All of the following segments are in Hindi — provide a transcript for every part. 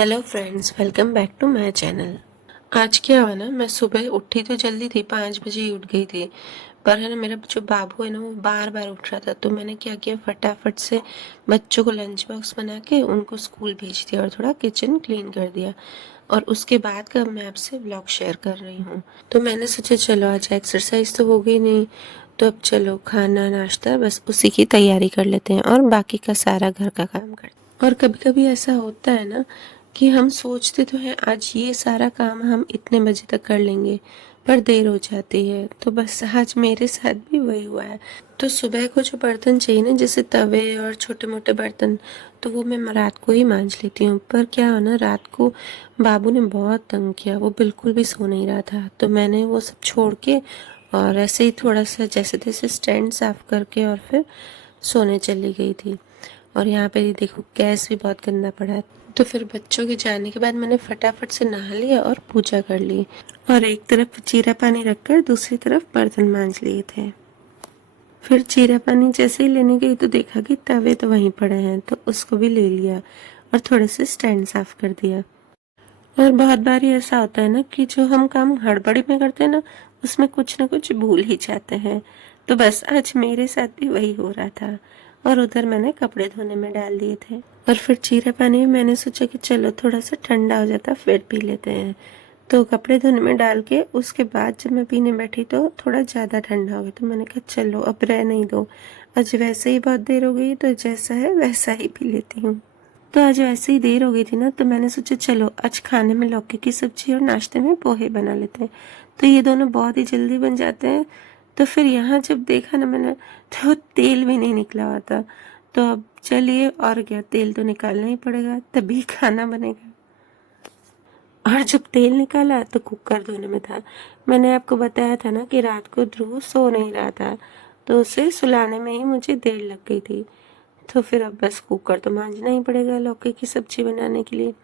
Hello friends, welcome back to my channel. आज क्या हुआ ना, मैं सुबह उठी तो जल्दी थी, 5 बजे ही उठ गई थी। पर है ना, मेरा जो बाबू है ना, वो बार बार उठ रहा था। तो मैंने क्या किया, फटाफट से बच्चों को लंच बॉक्स बना के उनको स्कूल भेज दिया और थोड़ा किचन क्लीन कर दिया। और उसके बाद का मैं आपसे व्लॉग शेयर कर रही हूँ। तो मैंने सोचा चलो आज एक्सरसाइज तो हो गई नहीं, तो अब चलो खाना नाश्ता बस उसी की तैयारी कर लेते हैं और बाकी का सारा घर का काम करते हैं। और कभी कभी ऐसा होता है ना कि हम सोचते तो हैं आज ये सारा काम हम इतने बजे तक कर लेंगे, पर देर हो जाती है। तो बस आज मेरे साथ भी वही हुआ है। तो सुबह को जो बर्तन चाहिए ना, जैसे तवे और छोटे मोटे बर्तन, तो वो मैं रात को ही मांज लेती हूँ। पर क्या हो ना, रात को बाबू ने बहुत तंग किया, वो बिल्कुल भी सो नहीं रहा था। तो मैंने वो सब छोड़ के और ऐसे ही थोड़ा सा जैसे तैसे स्टैंड साफ करके और फिर सोने चली गई थी। और यहाँ पे ये देखो गैस भी बहुत गंदा पड़ा है। तो फिर बच्चों के जाने के बाद मैंने फटाफट से नहा लिया और पूजा कर ली, और एक तरफ जीरा पानी रखकर दूसरी तरफ बर्तन मांज लिए थे। फिर जीरा पानी जैसे ही लेने गई तो देखा कि तवे तो वहीं पड़े हैं, तो उसको भी ले लिया और थोड़े से स्टैंड साफ कर दिया। और बहुत बार ही ऐसा होता है ना कि जो हम काम हड़बड़ी में करते हैं ना, उसमें कुछ ना कुछ भूल ही जाते हैं। तो बस आज मेरे साथ भी वही हो रहा था। और उधर मैंने कपड़े धोने में डाल दिए थे, और फिर जीरा पानी में मैंने सोचा कि चलो थोड़ा सा ठंडा हो जाता फिर पी लेते हैं। तो कपड़े धोने में डाल के उसके बाद जब मैं पीने बैठी तो थोड़ा ज़्यादा ठंडा हो गया। तो मैंने कहा चलो अब रहने ही दो, आज वैसे ही बहुत देर हो गई, तो जैसा है वैसा ही पी लेती हूँ। तो आज वैसे ही देर हो गई थी ना, तो मैंने सोचा चलो आज खाने में लौकी की सब्जी और नाश्ते में पोहे बना लेते हैं। तो ये दोनों बहुत ही जल्दी बन जाते हैं। तो फिर यहाँ जब देखा ना मैंने, तो तेल भी नहीं निकला हुआ था। तो अब चलिए, और क्या, तेल तो निकालना ही पड़ेगा तभी खाना बनेगा। और जब तेल निकाला तो कुकर धोने में था। मैंने आपको बताया था ना कि रात को ध्रुव सो नहीं रहा था, तो उसे सुलाने में ही मुझे देर लग गई थी। तो फिर अब बस कुकर तो मांजना ही पड़ेगा लौकी की सब्जी बनाने के लिए।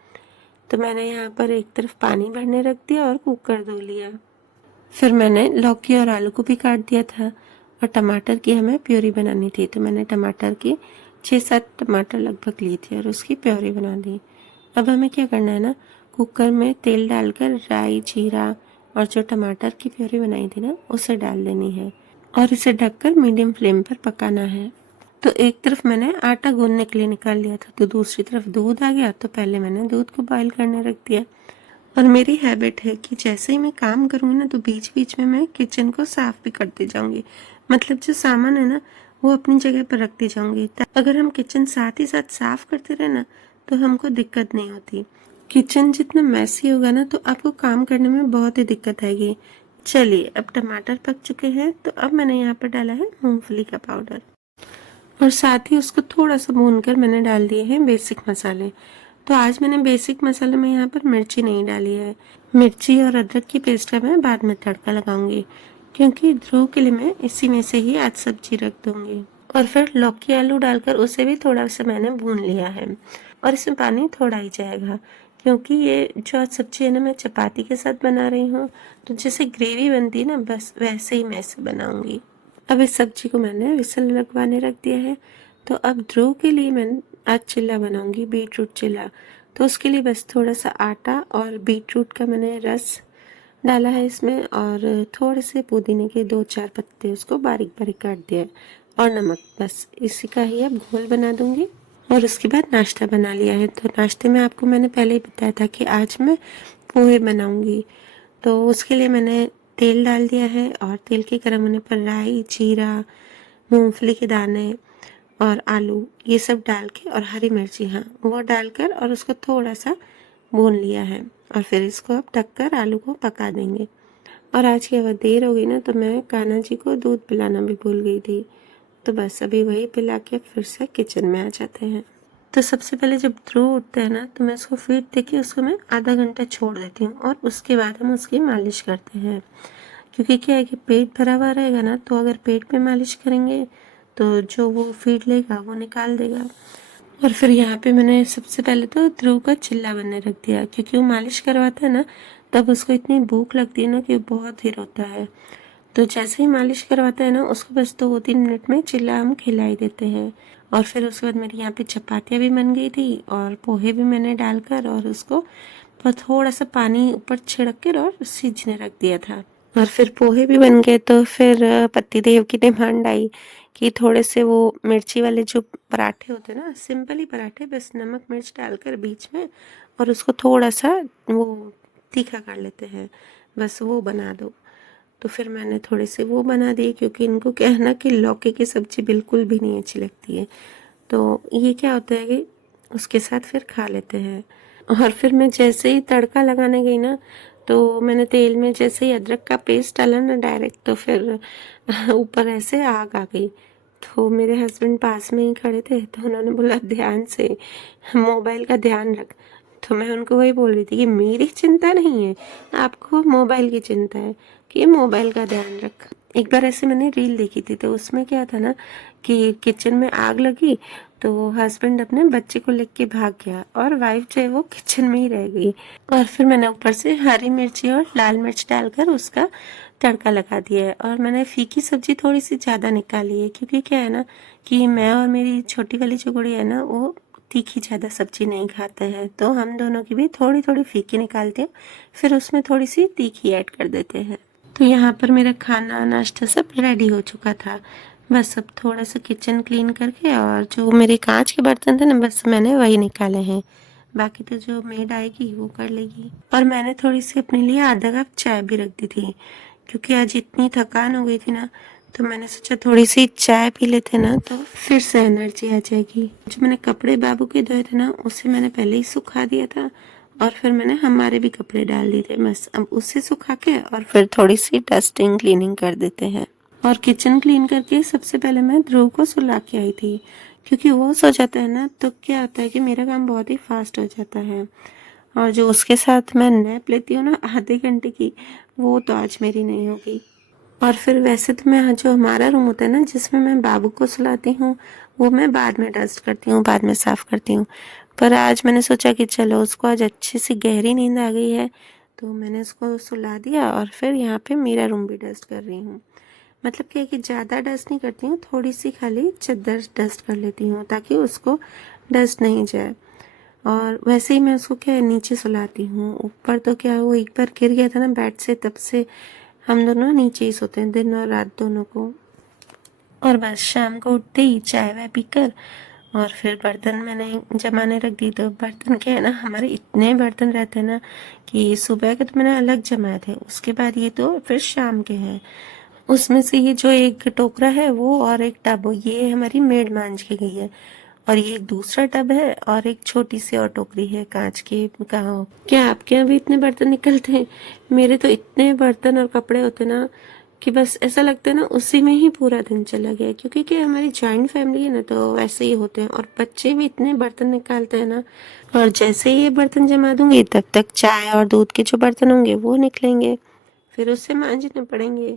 तो मैंने यहाँ पर एक तरफ पानी भरने रख दिया और कुकर धो लिया। फिर मैंने लौकी और आलू को भी काट दिया था, और टमाटर की हमें प्योरी बनानी थी। तो मैंने टमाटर की 6-7 टमाटर लगभग ली थी और उसकी प्योरी बना दी। अब हमें क्या करना है ना, कुकर में तेल डालकर राई जीरा और जो टमाटर की प्योरी बनाई थी ना, उसे डाल देनी है और इसे ढककर मीडियम फ्लेम पर पकाना है। तो एक तरफ मैंने आटा गूंदने के लिए निकाल लिया था, तो दूसरी तरफ दूध आ गया। तो पहले मैंने दूध को बॉईल करने रख दिया। और मेरी हैबिट है कि जैसे ही मैं काम करूँगी ना, तो बीच बीच में मैं किचन को साफ भी करती जाऊँगी। मतलब जो सामान है ना, वो अपनी जगह पर रखती जाऊँगी। अगर हम किचन साथ ही साथ साफ करते रहे ना, तो हमको दिक्कत नहीं होती। किचन जितना मैसी होगा ना, तो आपको काम करने में बहुत ही दिक्कत आएगी। चलिए, अब टमाटर पक चुके हैं, तो अब मैंने यहाँ पर डाला है मूंगफली का पाउडर, और साथ ही उसको थोड़ा सा भून कर मैंने डाल दिए हैं बेसिक मसाले। तो आज मैंने बेसिक मसाले में यहाँ पर मिर्ची नहीं डाली है। मिर्ची और अदरक की पेस्ट का मैं बाद में तड़का लगाऊंगी, क्योंकि ध्रुव के लिए मैं इसी में से ही आज सब्जी रख दूंगी। और फिर लौकी आलू डालकर उसे भी थोड़ा सा मैंने भून लिया है, और इसमें पानी थोड़ा ही जाएगा, क्योंकि ये जो आज सब्जी है ना, मैं चपाती के साथ बना रही हूँ। तो जैसे ग्रेवी बनती है ना, बस वैसे ही मैं इसे बनाऊंगी। अब इस सब्जी को मैंने विसल लगवाने रख दिया है। तो अब ध्रुव के लिए मैं आज चिल्ला बनाऊंगी, बीट रूट चिल्ला। तो उसके लिए बस थोड़ा सा आटा और बीट रूट का मैंने रस डाला है इसमें, और थोड़े से पुदीने के 2-4 पत्ते उसको बारीक बारीक काट दिया है, और नमक। बस इसी का ही अब घोल बना दूंगी। और उसके बाद नाश्ता बना लिया है। तो नाश्ते में आपको मैंने पहले ही बताया था कि आज मैं पोहे बनाऊंगी। तो उसके लिए मैंने तेल डाल दिया है, और तेल के गर्म होने पर राई जीरा मूंगफली के दाने और आलू ये सब डाल के, और हरी मिर्ची, हाँ, वो डालकर और उसको थोड़ा सा भून लिया है। और फिर इसको अब ढककर आलू को पका देंगे। और आज की बहुत देर हो गई ना, तो मैं कान्हा जी को दूध पिलाना भी भूल गई थी। तो बस अभी वही पिला के फिर से किचन में आ जाते हैं। तो सबसे पहले जब ध्रुव उठते हैं ना, तो मैं उसको फीड देके उसको मैं आधा घंटा छोड़ देती हूँ, और उसके बाद हम उसकी मालिश करते हैं। क्योंकि क्या है कि पेट भरा हुआ रहेगा ना, तो अगर पेट पे मालिश करेंगे तो जो वो फीड लेगा वो निकाल देगा। और फिर यहाँ पे मैंने सबसे पहले तो ध्रुव का चिल्ला बनने रख दिया, क्योंकि वो मालिश करवाता है ना, तब उसको इतनी भूख लगती है ना कि बहुत ही रोता है। तो जैसे ही मालिश करवाता है ना, उसको बस 2-3 मिनट में चिल्ला हम खिला ही देते हैं। और फिर उसके बाद मेरी यहाँ पे चपातियाँ भी बन गई थी और पोहे भी मैंने डालकर और उसको थोड़ा सा पानी ऊपर छिड़क कर और सीझने रख दिया था। और फिर पोहे भी बन गए, तो फिर पतिदेव की डिमांड आई कि थोड़े से वो मिर्ची वाले जो पराठे होते हैं ना, सिंपल ही पराठे, बस नमक मिर्च डालकर बीच में और उसको थोड़ा सा वो तीखा कर लेते हैं, बस वो बना दो। तो फिर मैंने थोड़े से वो बना दिए, क्योंकि इनको क्या है ना कि लौकी की सब्ज़ी बिल्कुल भी नहीं अच्छी लगती है। तो ये क्या होता है कि उसके साथ फिर खा लेते हैं। और फिर मैं जैसे ही तड़का लगाने गई ना, तो मैंने तेल में जैसे ही अदरक का पेस्ट डाला ना डायरेक्ट, तो फिर ऊपर ऐसे आग आ गई। तो मेरे हस्बैंड पास में ही खड़े थे, तो उन्होंने बोला ध्यान से, मोबाइल का ध्यान रख। तो मैं उनको वही बोल रही थी कि मेरी चिंता नहीं है, आपको मोबाइल की चिंता है कि मोबाइल का ध्यान रख। एक बार ऐसे मैंने रील देखी थी, तो उसमें क्या था ना कि किचन में आग लगी, तो हस्बैंड अपने बच्चे को लेके भाग गया और वाइफ जो है वो किचन में ही रह गई। और फिर मैंने ऊपर से हरी मिर्ची और लाल मिर्च डालकर उसका तड़का लगा दिया है। और मैंने फीकी सब्जी थोड़ी सी ज़्यादा निकाली है, क्योंकि क्या है ना कि मैं और मेरी छोटी वाली जो गुड़िया है ना, वो तीखी ज़्यादा सब्जी नहीं खाते हैं, तो हम दोनों की भी थोड़ी थोड़ी फीकी निकालते हैं, फिर उसमें थोड़ी सी तीखी ऐड कर देते हैं। तो यहाँ पर मेरा खाना नाश्ता सब रेडी हो चुका था। बस अब थोड़ा सा किचन क्लीन करके और जो मेरे कांच के बर्तन थे ना, बस मैंने वही निकाले हैं, बाकी तो जो मेड आएगी वो कर लेगी। और मैंने थोड़ी सी अपने लिए आधा कप चाय भी रख दी थी, क्योंकि आज इतनी थकान हो गई थी ना, तो मैंने सोचा थोड़ी सी चाय पी लेते ना, तो फिर से एनर्जी आ जाएगी। जो मैंने कपड़े बाबू के धोए थे ना, उसे मैंने पहले ही सुखा दिया था और फिर मैंने हमारे भी कपड़े डाल दिए थे। बस अब उसे सुखा के और फिर थोड़ी सी डस्टिंग क्लीनिंग कर देते हैं। और किचन क्लीन करके सबसे पहले मैं ध्रुव को सुला के आई थी, क्योंकि वो सो जाता है ना, तो क्या होता है कि मेरा काम बहुत ही फास्ट हो जाता है। और जो उसके साथ मैं नैप लेती हूँ ना आधे घंटे की, वो तो आज मेरी नहीं होगी। और फिर वैसे तो मैं जो हमारा रूम होता है ना, जिसमें मैं बाबू को सुलाती हूँ, वो मैं बाद में डस्ट करती हूँ, बाद में साफ़ करती हूँ। पर आज मैंने सोचा कि चलो, उसको आज अच्छी सी गहरी नींद आ गई है, तो मैंने उसको सुला दिया और फिर यहाँ पे मेरा रूम भी डस्ट कर रही हूँ। मतलब क्या है कि ज़्यादा डस्ट नहीं करती हूँ, थोड़ी सी खाली चद्दर डस्ट कर लेती हूँ, ताकि उसको डस्ट नहीं जाए। और वैसे ही मैं उसको क्या है नीचे सुलाती हूँ, ऊपर तो क्या वो एक बार गिर गया था ना बेड से, तब से हम दोनों नीचे ही सोते हैं, दिन और रात दोनों को। और बस शाम को उठते ही चाय वाय पीकर और फिर बर्तन मैंने जमाने रख दी। तो बर्तन क्या है ना, हमारे इतने बर्तन रहते हैं ना कि सुबह के तो मैंने अलग जमाए थे, उसके बाद ये तो फिर शाम के हैं। उसमें से ये जो एक टोकरा है वो और एक टब, ये हमारी मेड मांझ के गई है, और ये एक दूसरा टब है और एक छोटी सी और टोकरी है कांच की। कहा क्या आपके यहाँ भी इतने बर्तन निकलते हैं? मेरे तो इतने बर्तन और कपड़े होते ना कि बस ऐसा लगता है ना उसी में ही पूरा दिन चला गया, क्योंकि क्या हमारी जॉइंट फैमिली है ना, तो वैसे ही होते हैं। और बच्चे भी इतने बर्तन निकालते हैं ना, और जैसे ही ये बर्तन जमा दूंगी तब तक चाय और दूध के जो बर्तन होंगे वो निकलेंगे, फिर उससे मांजने पड़ेंगे,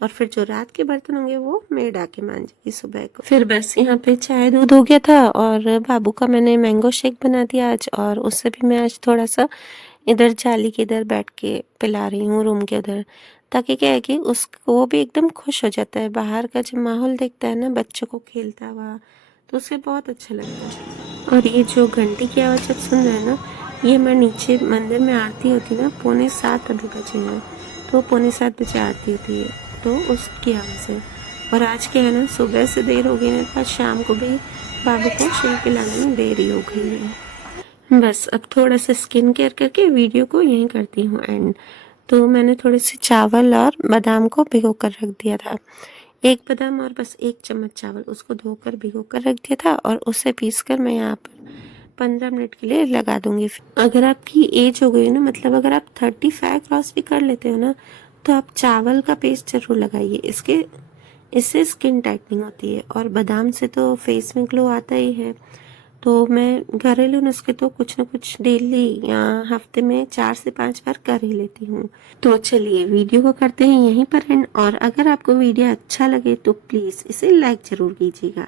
और फिर जो रात के बर्तन होंगे वो मेड आके मांजेगी सुबह को। फिर बस यहाँ पे चाय दूध हो गया था और बाबू का मैंने मैंगो शेक बना दिया आज, और उससे भी मैं आज थोड़ा सा इधर जाली के इधर बैठ के पिला रही हूँ रूम के उधर, ताकि क्या है कि उसको वो भी एकदम खुश हो जाता है। बाहर का जब माहौल देखता है ना बच्चों को खेलता हुआ, तो उसे बहुत अच्छा लगता है। और ये जो घंटी की आवाज़ जब सुन रहे हैं ना, ये हमारे नीचे मंदिर में आरती होती है ना, 6:45 अभी बजे हैं, तो 6:45 बजे आरती होती है, तो उसकी आवाज़ है। और आज क्या है ना, सुबह से देर हो गई ना, तो आज शाम को भी बाबू को शेक पिलाने में देरी हो गई है। बस अब थोड़ा सा स्किन केयर करके वीडियो को यहीं करती हूँ एंड। तो मैंने थोड़े से चावल और बादाम को भिगो कर रख दिया था, एक बादाम और बस 1 चम्मच चावल, उसको धोकर भिगो कर रख दिया था, और उसे पीस कर मैं यहाँ पर 15 मिनट के लिए लगा दूंगी। अगर आपकी एज हो गई ना, मतलब अगर आप 35 क्रॉस भी कर लेते हो ना, तो आप चावल का पेस्ट जरूर लगाइए। इससे स्किन टाइटनिंग होती है, और बादाम से तो फेस में ग्लो आता ही है। तो मैं घरेलू नुस्खे तो कुछ ना कुछ डेली या हफ्ते में 4 से 5 बार कर ही लेती हूँ। तो चलिए वीडियो को करते हैं यहीं पर एंड। और अगर आपको वीडियो अच्छा लगे तो प्लीज़ इसे लाइक ज़रूर कीजिएगा।